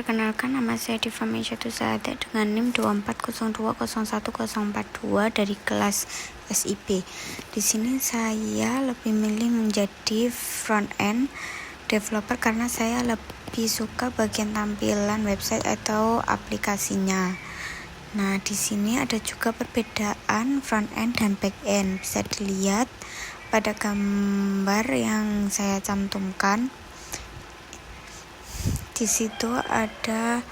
perkenalkan nama saya Diva Mesyatu Saada dengan NIM 2402010442 dari kelas SIP. Di sini saya lebih milih menjadi front end developer karena saya lebih suka bagian tampilan website atau aplikasinya. Nah, di sini ada juga perbedaan front end dan back end. Bisa dilihat pada gambar yang saya cantumkan. Di situ ada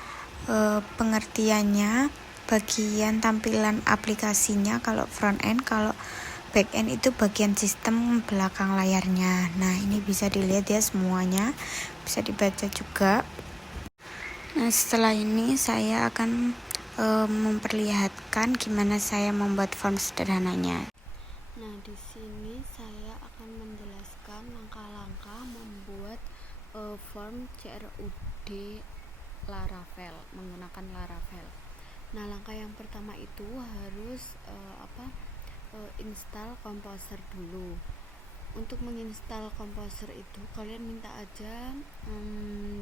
pengertiannya, bagian tampilan aplikasinya kalau front end, kalau back end itu bagian sistem belakang layarnya. Nah, ini bisa dilihat ya semuanya, bisa dibaca juga. Nah, setelah ini saya akan memperlihatkan gimana saya membuat form sederhananya. Nah, di sini saya akan menjelaskan langkah-langkah membuat form CRUD Laravel menggunakan Laravel. Nah, langkah yang pertama itu harus install Composer dulu. Untuk menginstal Composer itu kalian minta aja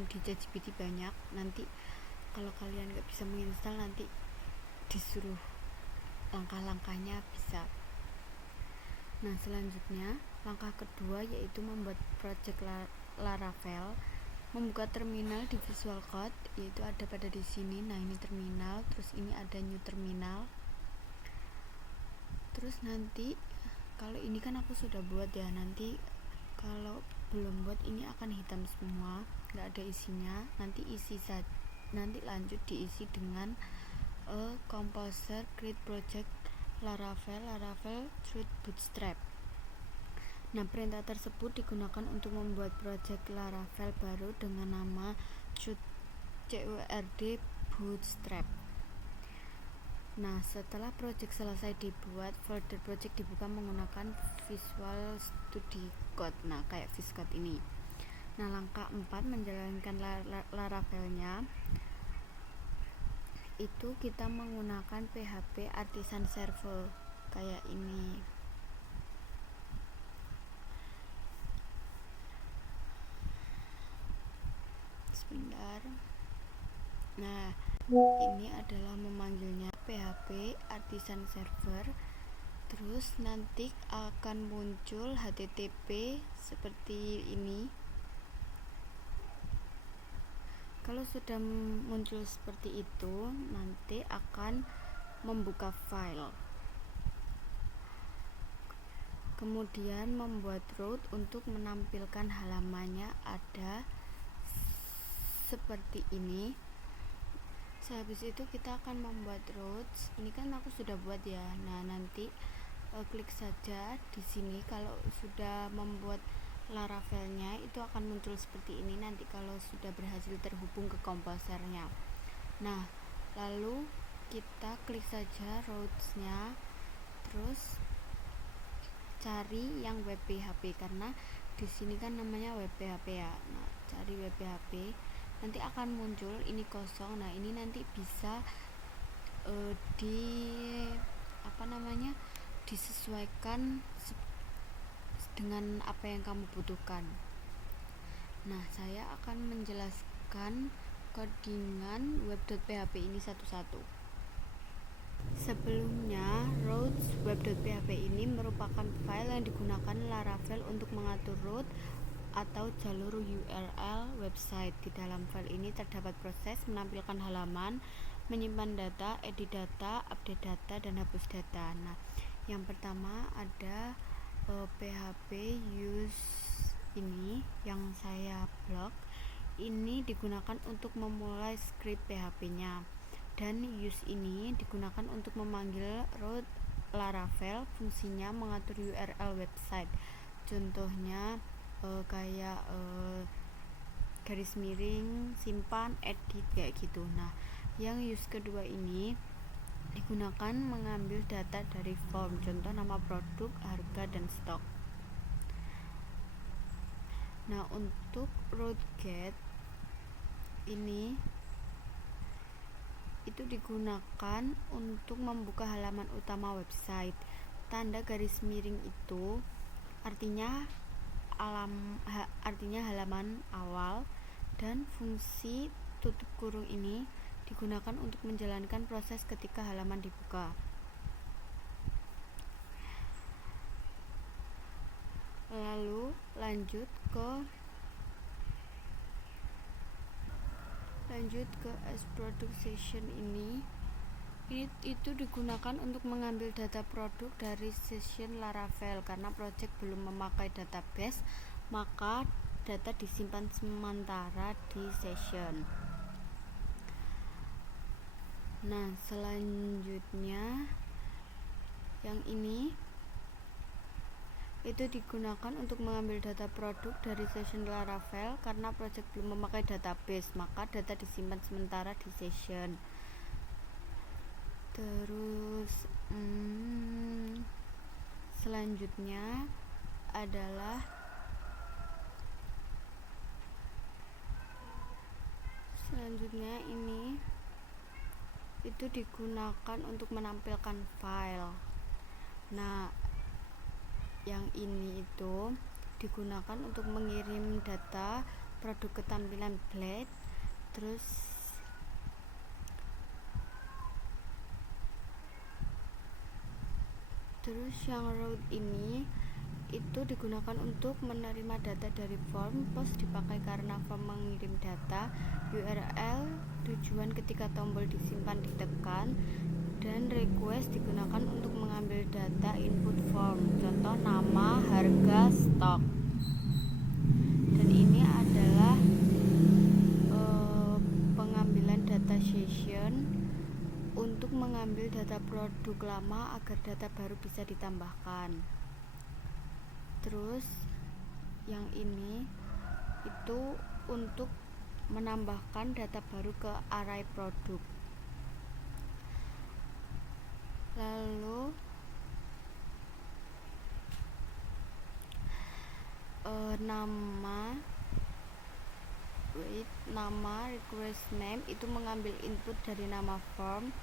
di ChatGPT banyak. Nanti kalau kalian nggak bisa menginstal, nanti disuruh langkah-langkahnya bisa. Nah, selanjutnya langkah kedua yaitu membuat project Laravel. Membuka terminal di Visual Code, yaitu ada pada di sini. Nah, ini terminal, terus ini ada new terminal. Terus nanti kalau ini kan aku sudah buat ya, nanti kalau belum buat ini akan hitam semua, nggak ada isinya. Nanti lanjut diisi dengan Composer create project Laravel through Bootstrap. Nah, perintah tersebut digunakan untuk membuat project Laravel baru dengan nama CURD Bootstrap. Nah, setelah project selesai dibuat, folder project dibuka menggunakan Visual Studio Code. Nah, kayak VSCode ini. Nah, langkah 4 menjalankan Laravelnya itu kita menggunakan PHP Artisan Server kayak ini. Sebentar. Nah, ini adalah memanggilnya PHP Artisan Server. Terus nanti akan muncul HTTP seperti ini. Kalau sudah muncul seperti itu, nanti akan membuka file. Kemudian membuat route untuk menampilkan halamannya ada seperti ini. Sehabis itu kita akan membuat routes. Ini kan aku sudah buat ya. Nah, nanti klik saja di sini. Kalau sudah membuat Laravelnya itu akan muncul seperti ini nanti kalau sudah berhasil terhubung ke komposernya. Nah, lalu kita klik saja routes-nya, terus cari yang web PHP karena di sini kan namanya web PHP ya. Nah, cari web PHP, nanti akan muncul ini kosong. Nah, ini nanti bisa disesuaikan dengan apa yang kamu butuhkan. Nah, saya akan menjelaskan codingan web.php ini satu-satu. Sebelumnya, routes web.php ini merupakan file yang digunakan Laravel untuk mengatur route atau jalur URL website. Di dalam file ini terdapat proses menampilkan halaman, menyimpan data, edit data, update data, dan hapus data. Nah, yang pertama ada PHP use ini yang saya blok. Ini digunakan untuk memulai script PHP-nya, dan use ini digunakan untuk memanggil route Laravel. Fungsinya mengatur URL website. Contohnya kayak garis miring, simpan, edit kayak gitu. Nah, yang use kedua ini digunakan mengambil data dari form, contoh nama produk, harga, dan stok. Nah, untuk route get ini itu digunakan untuk membuka halaman utama website. Tanda garis miring itu artinya halaman awal, dan fungsi tutup kurung ini digunakan untuk menjalankan proses ketika halaman dibuka. Lalu lanjut ke as product session ini itu digunakan untuk mengambil data produk dari session Laravel. Karena project belum memakai database, maka data disimpan sementara di session. Nah, selanjutnya yang ini itu digunakan untuk mengambil data produk dari session Laravel. Karena project belum memakai database, maka data disimpan sementara di session. Terus selanjutnya ini itu digunakan untuk menampilkan file. Nah, yang ini itu digunakan untuk mengirim data produk ke tampilan Blade. Terus yang route ini itu digunakan untuk menerima data dari form. Post dipakai karena form mengirim data. URL tujuan ketika tombol disimpan ditekan. Dan request digunakan untuk mengambil data input form, contoh nama, harga, stok. Dan ini adalah pengambilan data session untuk mengambil data produk lama agar data baru bisa ditambahkan. Terus yang ini itu untuk menambahkan data baru ke array produk. Lalu nama request name itu mengambil input dari nama form,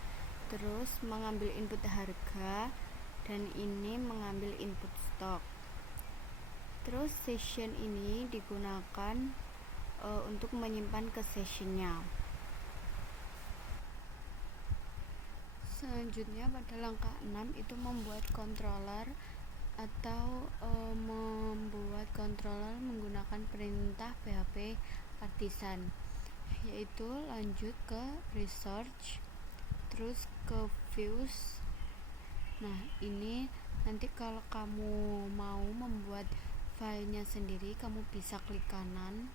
terus mengambil input harga, dan ini mengambil input stok. Terus session ini digunakan untuk menyimpan ke sessionnya. Selanjutnya pada langkah 6 itu membuat controller atau membuat controller menggunakan perintah PHP artisan, yaitu lanjut ke research, terus ke views. Nah, ini nanti kalau kamu mau membuat filenya sendiri, kamu bisa klik kanan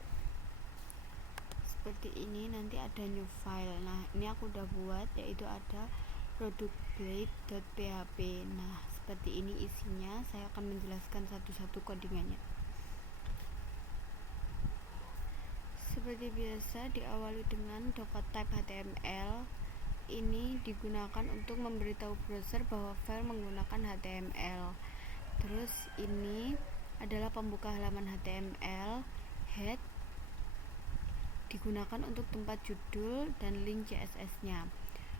seperti ini, nanti ada new file. Nah, ini aku udah buat, yaitu ada productblade.php. Nah, seperti ini isinya. Saya akan menjelaskan satu-satu codingannya. Seperti biasa, diawali dengan doctype HTML. Ini digunakan untuk memberitahu browser bahwa file menggunakan HTML. Terus ini adalah pembuka halaman HTML. Head digunakan untuk tempat judul dan link CSS-nya.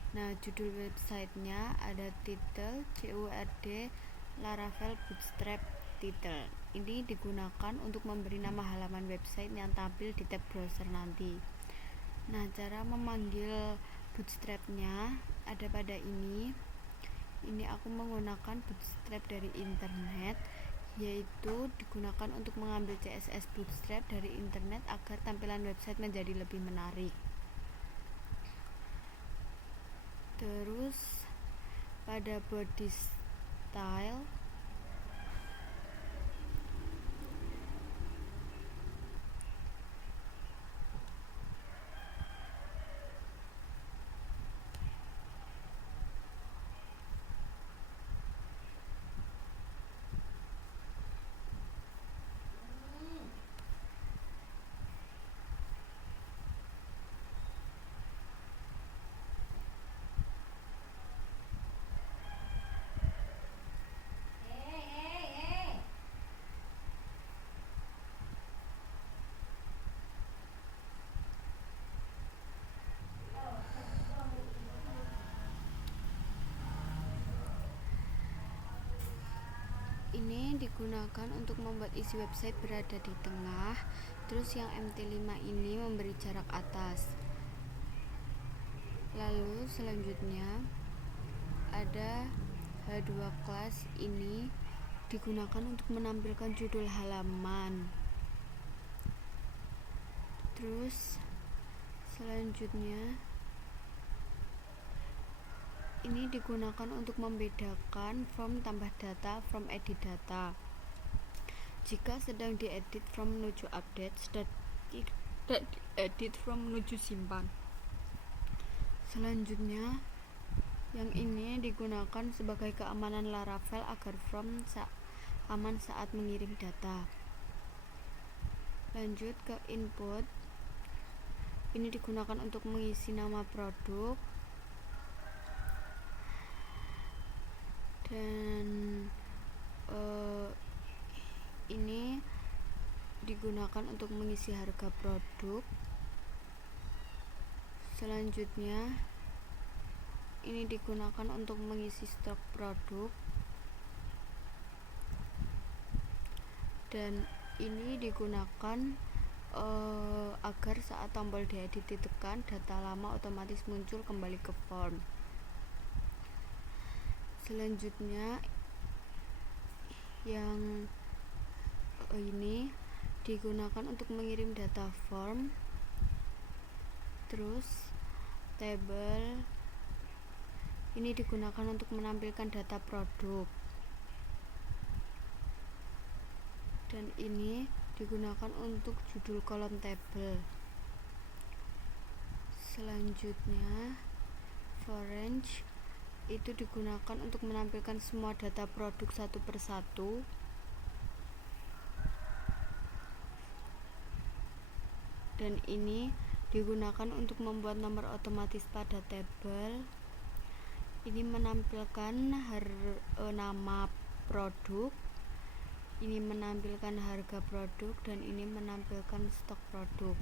Nah, judul websitenya ada title, CURD, Laravel Bootstrap title. Ini digunakan untuk memberi nama halaman website yang tampil di tab browser nanti. Nah, cara memanggil Bootstrap-nya ada pada ini. Ini aku menggunakan Bootstrap dari internet, yaitu digunakan untuk mengambil CSS Bootstrap dari internet agar tampilan website menjadi lebih menarik. Terus pada body style ini digunakan untuk membuat isi website berada di tengah. Terus yang MT5 ini memberi jarak atas. selanjutnya ada H2 class. Ini digunakan untuk menampilkan judul halaman. Terus selanjutnya ini digunakan untuk membedakan from tambah data from edit data. Jika sedang diedit from menuju update, sedang edit from menuju simpan. Selanjutnya yang ini digunakan sebagai keamanan Laravel agar from aman saat mengirim data. Lanjut ke input. Ini digunakan untuk mengisi nama produk dan ini digunakan untuk mengisi harga produk. Selanjutnya ini digunakan untuk mengisi stok produk, dan ini digunakan agar saat tombol diedit ditekan, data lama otomatis muncul kembali ke form. Selanjutnya yang ini digunakan untuk mengirim data form. Terus table ini digunakan untuk menampilkan data produk, dan ini digunakan untuk judul kolom table. Selanjutnya for range itu digunakan untuk menampilkan semua data produk satu persatu. Dan ini digunakan untuk membuat nomor otomatis pada table. Ini menampilkan nama produk, ini menampilkan harga produk, dan ini menampilkan stok produk.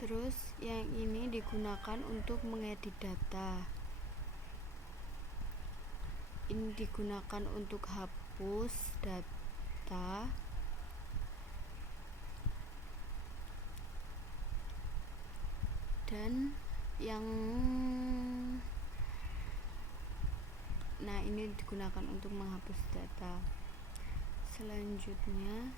Terus yang ini digunakan untuk mengedit data. Ini digunakan untuk hapus data. Dan ini digunakan untuk menghapus data. Selanjutnya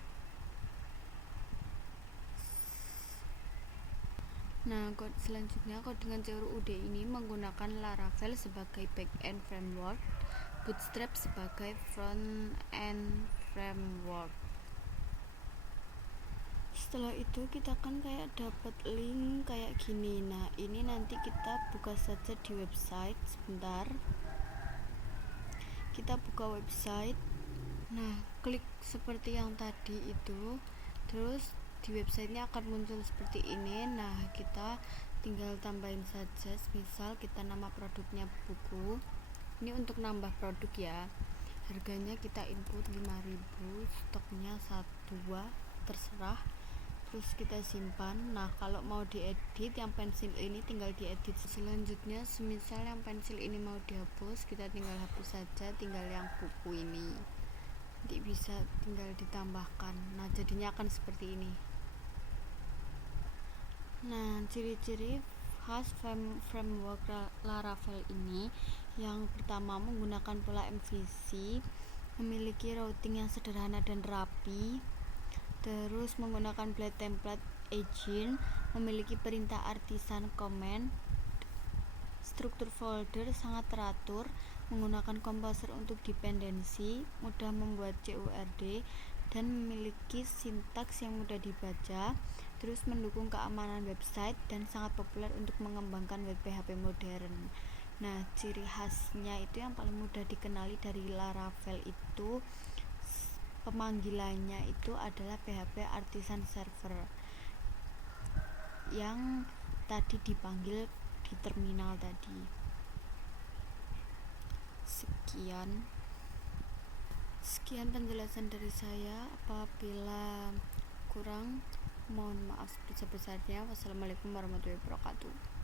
codingan CRUD ini menggunakan Laravel sebagai back-end framework, Bootstrap sebagai front-end framework. Setelah itu kita kan kayak dapat link kayak gini. Nah, ini nanti kita buka saja di website. Sebentar, kita buka website. Nah, klik seperti yang tadi itu, terus di websitenya akan muncul seperti ini. Nah, kita tinggal tambahin saja, misal kita nama produknya buku. Ini untuk nambah produk ya. Harganya kita input 5.000, stoknya 1-2, terserah. Terus kita simpan. Nah, kalau mau diedit yang pensil ini tinggal diedit. Selanjutnya semisal yang pensil ini mau dihapus, kita tinggal hapus saja, tinggal yang buku ini nanti bisa tinggal ditambahkan. Nah, jadinya akan seperti ini. Nah, ciri-ciri khas framework Laravel ini, yang pertama menggunakan pola MVC, memiliki routing yang sederhana dan rapi. Terus menggunakan blade template engine, memiliki perintah artisan command, struktur folder sangat teratur, menggunakan komposer untuk dependensi, mudah membuat CURD, dan memiliki sintaks yang mudah dibaca. Terus mendukung keamanan website dan sangat populer untuk mengembangkan web PHP modern. Nah, ciri khasnya itu yang paling mudah dikenali dari Laravel itu, pemanggilannya itu adalah PHP Artisan Server yang tadi dipanggil di terminal tadi. Sekian penjelasan dari saya. Apabila kurang, mohon maaf sebesar-besarnya. Wassalamualaikum warahmatullahi wabarakatuh.